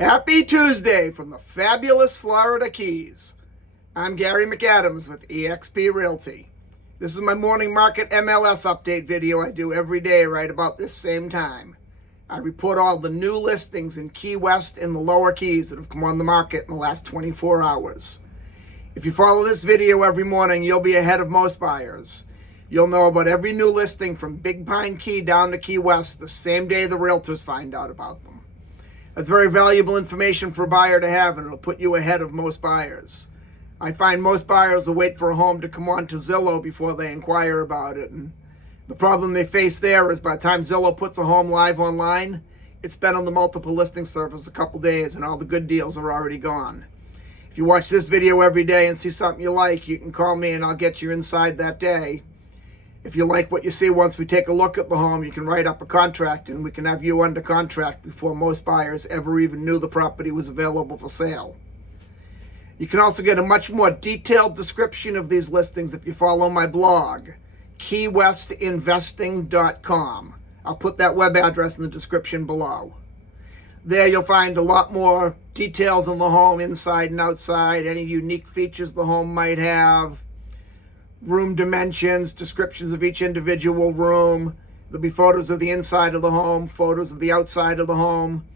Happy Tuesday from the fabulous Florida Keys. I'm Gary McAdams with eXp Realty. This is my morning market MLS update video I do every day right about this same time. I report all the new listings in Key West and the lower Keys that have come on the market in the last 24 hours. If you follow this video every morning, you'll be ahead of most buyers. You'll know about every new listing from Big Pine Key down to Key West the same day the realtors find out about them. That's very valuable information for a buyer to have, and it'll put you ahead of most buyers. I find most buyers will wait for a home to come on to Zillow before they inquire about it. And the problem they face there is by the time Zillow puts a home live online, it's been on the multiple listing service a couple days and all the good deals are already gone. If you watch this video every day and see something you like, you can call me and I'll get you inside that day. If you like what you see once we take a look at the home, you can write up a contract and we can have you under contract before most buyers ever even knew the property was available for sale. You can also get a much more detailed description of these listings if you follow my blog, keywestinvesting.com. I'll put that web address in the description below. There you'll find a lot more details on the home, inside and outside, any unique features the home might have, room dimensions, descriptions of each individual room. There'll be photos of the inside of the home, photos of the outside of the home.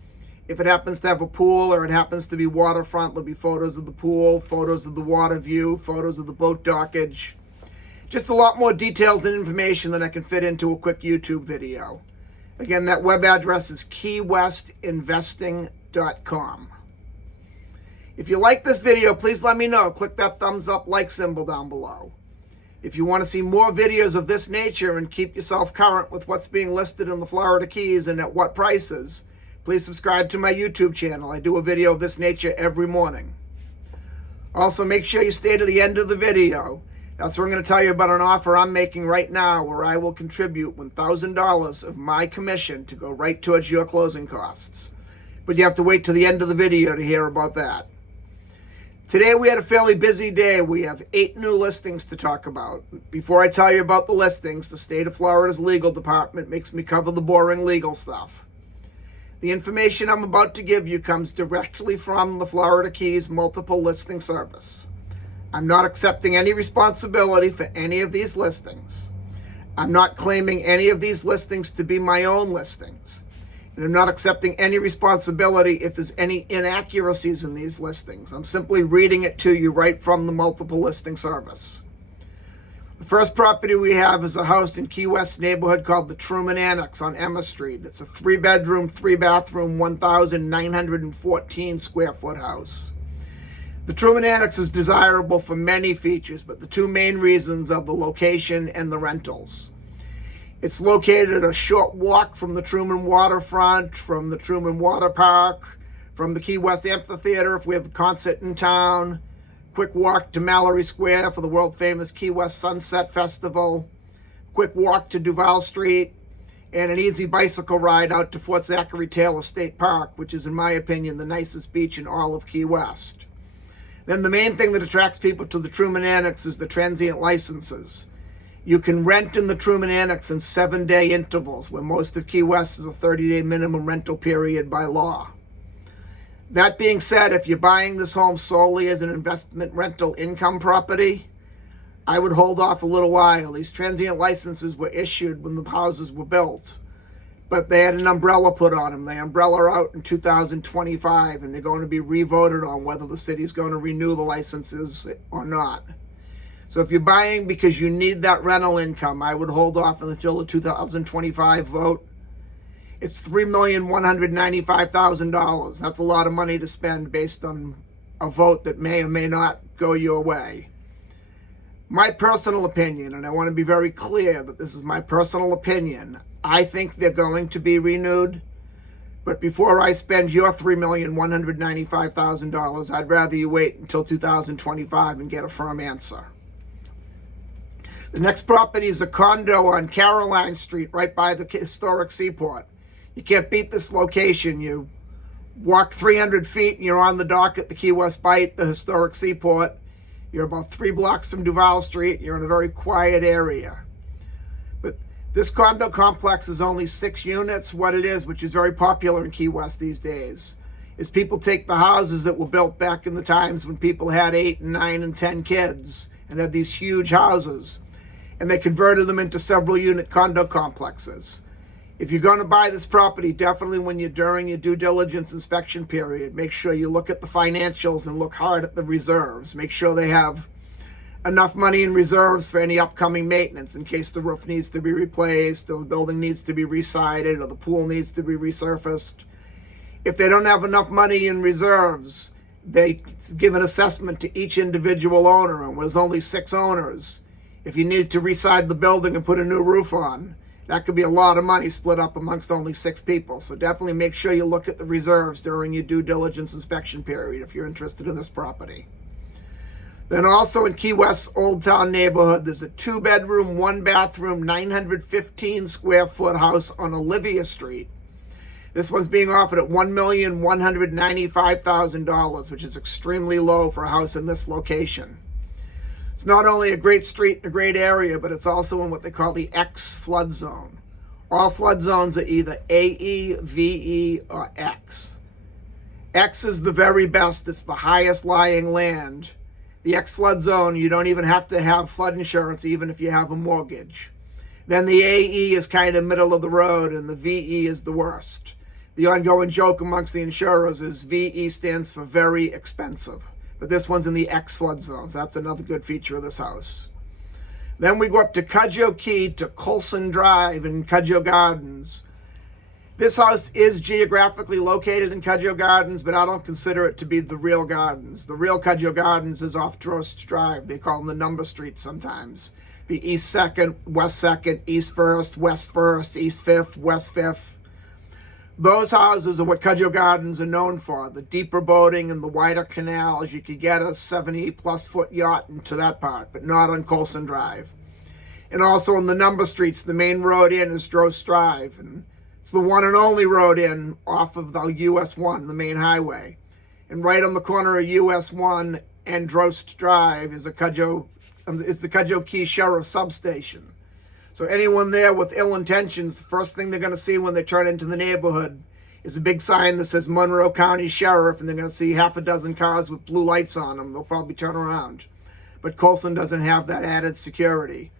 If it happens to have a pool or it happens to be waterfront, there'll be photos of the pool, photos of the water view, photos of the boat dockage. Just a lot more details and information than I can fit into a quick YouTube video. Again, that web address is keywestinvesting.com. If you like this video, please let me know. Click that thumbs up like symbol down below. If you want to see more videos of this nature and keep yourself current with what's being listed in the Florida Keys and at what prices, please subscribe to my YouTube channel. I do a video of this nature every morning. Also, make sure you stay to the end of the video. That's where I'm going to tell you about an offer I'm making right now where I will contribute $1,000 of my commission to go right towards your closing costs. But you have to wait to the end of the video to hear about that. Today we had a fairly busy day. We have 8 new listings to talk about. Before I tell you about the listings, the state of Florida's legal department makes me cover the boring legal stuff. The information I'm about to give you comes directly from the Florida Keys multiple listing service. I'm not accepting any responsibility for any of these listings. I'm not claiming any of these listings to be my own listings. And I'm not accepting any responsibility if there's any inaccuracies in these listings. I'm simply reading it to you right from the multiple listing service. The first property we have is a house in Key West neighborhood called the Truman Annex on Emma Street. It's a 3-bedroom, 3-bathroom, 1,914 square foot house. The Truman Annex is desirable for many features, but the 2 main reasons are the location and the rentals. It's located a short walk from the Truman waterfront, from the Truman Water Park, from the Key West Amphitheater if we have a concert in town, quick walk to Mallory Square for the world-famous Key West Sunset Festival, quick walk to Duval Street, and an easy bicycle ride out to Fort Zachary Taylor State Park, which is, in my opinion, the nicest beach in all of Key West. Then the main thing that attracts people to the Truman Annex is the transient licenses. You can rent in the Truman Annex in 7-day intervals, where most of Key West is a 30-day minimum rental period by law. That being said, if you're buying this home solely as an investment rental income property, I would hold off a little while. These transient licenses were issued when the houses were built, but they had an umbrella put on them. The umbrella out in 2025, and they're going to be revoted on whether the city's going to renew the licenses or not. So if you're buying because you need that rental income, I would hold off until the 2025 vote. It's $3,195,000. That's a lot of money to spend based on a vote that may or may not go your way. My personal opinion, and I want to be very clear that this is my personal opinion, I think they're going to be renewed. But before I spend your $3,195,000, I'd rather you wait until 2025 and get a firm answer. The next property is a condo on Caroline Street, right by the historic seaport. You can't beat this location. You walk 300 feet and you're on the dock at the Key West Bight, the historic seaport. You're about 3 blocks from Duval Street. You're in a very quiet area. But this condo complex is only 6 units, what it is, which is very popular in Key West these days. is people take the houses that were built back in the times when people had 8 and 9 and 10 kids and had these huge houses, and they converted them into several unit condo complexes. If you're going to buy this property, definitely when you're during your due diligence inspection period, make sure you look at the financials and look hard at the reserves. Make sure they have enough money in reserves for any upcoming maintenance in case the roof needs to be replaced, or the building needs to be resided, or the pool needs to be resurfaced. If they don't have enough money in reserves, they give an assessment to each individual owner, and there's only 6 owners. If you need to reside the building and put a new roof on, that could be a lot of money split up amongst only 6 people. So definitely make sure you look at the reserves during your due diligence inspection period if you're interested in this property. Then also in Key West Old Town neighborhood, there's a 2-bedroom, 1-bathroom, 915 square foot house on Olivia Street. This one's being offered at $1,195,000, which is extremely low for a house in this location. It's not only a great street and a great area, but it's also in what they call the X flood zone. All flood zones are either AE, VE, or X. X is the very best. It's the highest lying land. The X flood zone, you don't even have to have flood insurance, even if you have a mortgage. Then the AE is kind of middle of the road, and the VE is the worst. The ongoing joke amongst the insurers is VE stands for very expensive. But this one's in the X flood zones. That's another good feature of this house. Then we go up to Cudjoe Key to Colson Drive in Cudjoe Gardens. This house is geographically located in Cudjoe Gardens, but I don't consider it to be the real gardens. The real Cudjoe Gardens is off Drost Drive. They call them the number streets sometimes. Be East 2nd, West 2nd, East 1st, West 1st, East 5th, West 5th. Those houses are what Cudjoe Gardens are known for, the deeper boating and the wider canals. You could get a 70-plus foot yacht into that part, but not on Colson Drive. And also in the number streets, the main road in is Drost Drive, and it's the one and only road in off of the US 1, the main highway. And right on the corner of US 1 and Drost Drive is the Cudjoe Key Sheriff Substation. So anyone there with ill intentions, the first thing they're going to see when they turn into the neighborhood is a big sign that says Monroe County Sheriff, and they're going to see half a dozen cars with blue lights on them. They'll probably turn around. But Colson doesn't have that added security.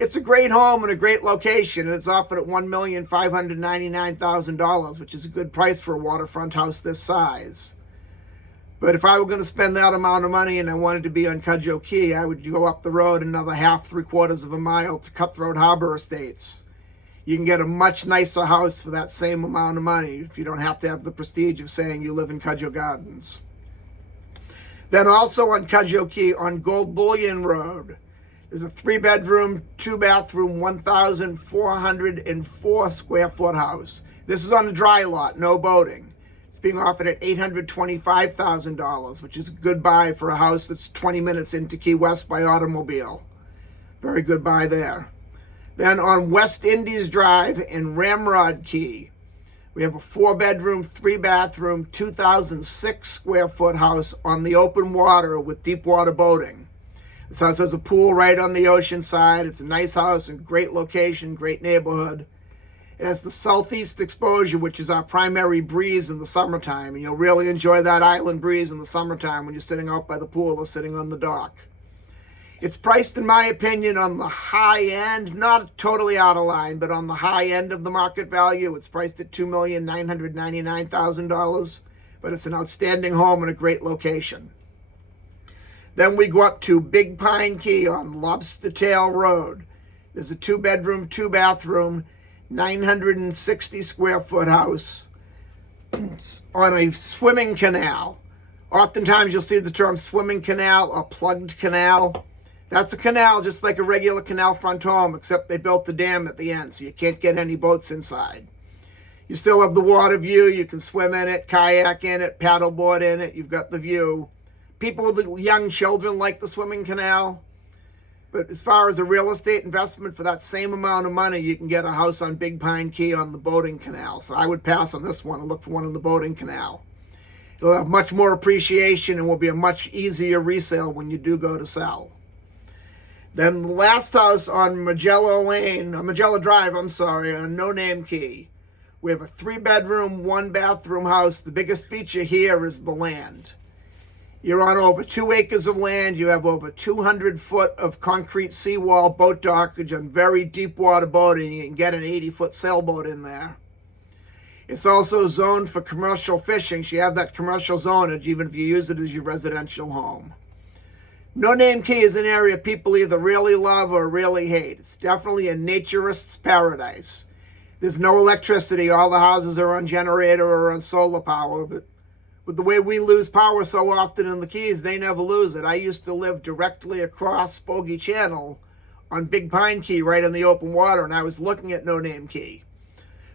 It's a great home and a great location, and it's offered at $1,599,000, which is a good price for a waterfront house this size. But if I were going to spend that amount of money and I wanted to be on Cudjoe Key, I would go up the road another half, 3/4 of a mile to Cutthroat Harbor Estates. You can get a much nicer house for that same amount of money if you don't have to have the prestige of saying you live in Cudjoe Gardens. Then also on Cudjoe Key on Gold Bullion Road, there's a 3-bedroom, 2-bathroom, 1,404 square foot house. This is on the dry lot, no boating. It's being offered at $825,000, which is a good buy for a house that's 20 minutes into Key West by automobile. Very good buy there. Then on West Indies Drive in Ramrod Key, we have a 4-bedroom, 3-bathroom, 2,006 square foot house on the open water with deep water boating. This house has a pool right on the ocean side. It's a nice house, a great location, great neighborhood. It has the southeast exposure, which is our primary breeze in the summertime. And you'll really enjoy that island breeze in the summertime when you're sitting out by the pool or sitting on the dock. It's priced, in my opinion, on the high end, not totally out of line, but on the high end of the market value. It's priced at $2,999,000, but it's an outstanding home and a great location. Then we go up to Big Pine Key on Lobster Tail Road. There's a 2-bedroom, 2-bathroom, 960 square foot house on a swimming canal. Oftentimes you'll see the term swimming canal or plugged canal. That's a canal just like a regular canal front home, except they built the dam at the end, so you can't get any boats inside. You still have the water view. You can swim in it, kayak in it, paddleboard in it. You've got the view. People with young children like the swimming canal. But as far as a real estate investment for that same amount of money, you can get a house on Big Pine Key on the boating canal. So I would pass on this one and look for one on the boating canal. It'll have much more appreciation and will be a much easier resale when you do go to sell. Then the last house on Magella Drive, on No Name Key, We have a 3-bedroom, 1-bathroom house. The biggest feature here is the land. You're on over 2 acres of land. You have over 200 foot of concrete seawall boat dockage on very deep water boating. You can get an 80-foot sailboat in there. It's also zoned for commercial fishing, so you have that commercial zonage even if you use it as your residential home. No Name Key is an area people either really love or really hate. It's definitely a naturist's paradise. There's no electricity. All the houses are on generator or on solar power, but with the way we lose power so often in the Keys, they never lose it. I used to live directly across Bogey Channel on Big Pine Key, right in the open water, and I was looking at No Name Key.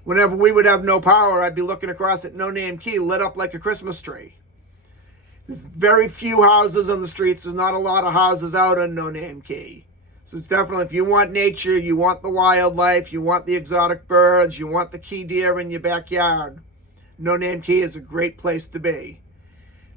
Whenever we would have no power, I'd be looking across at No Name Key, lit up like a Christmas tree. There's very few houses on the streets. There's not a lot of houses out on No Name Key. So it's definitely, if you want nature, you want the wildlife, you want the exotic birds, you want the key deer in your backyard, No Name Key is a great place to be.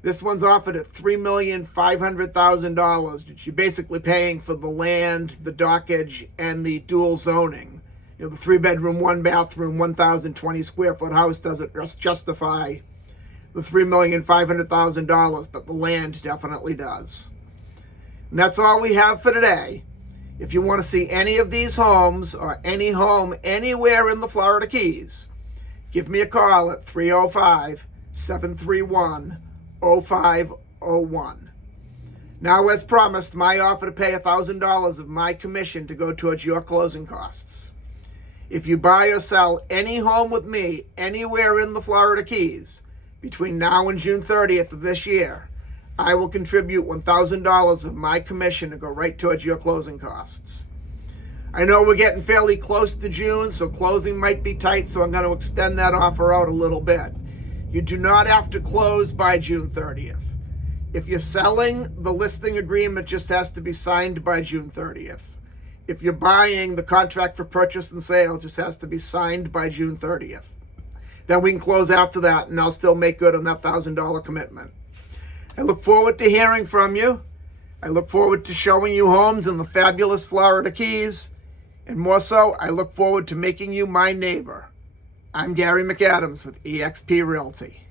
This one's offered at $3,500,000, which you're basically paying for the land, the dockage, and the dual zoning. You know, the 3-bedroom, 1-bathroom, 1,020 square foot house doesn't just justify the $3,500,000, but the land definitely does. And that's all we have for today. If you want to see any of these homes or any home anywhere in the Florida Keys, give me a call at 305-731-0501. Now, as promised, my offer to pay $1,000 of my commission to go towards your closing costs. If you buy or sell any home with me anywhere in the Florida Keys between now and June 30th of this year, I will contribute $1,000 of my commission to go right towards your closing costs. I know we're getting fairly close to June, so closing might be tight, so I'm going to extend that offer out a little bit. You do not have to close by June 30th. If you're selling, the listing agreement just has to be signed by June 30th. If you're buying, the contract for purchase and sale just has to be signed by June 30th. Then we can close after that, and I'll still make good on that $1,000 commitment. I look forward to hearing from you. I look forward to showing you homes in the fabulous Florida Keys. And more so, I look forward to making you my neighbor. I'm Gary McAdams with eXp Realty.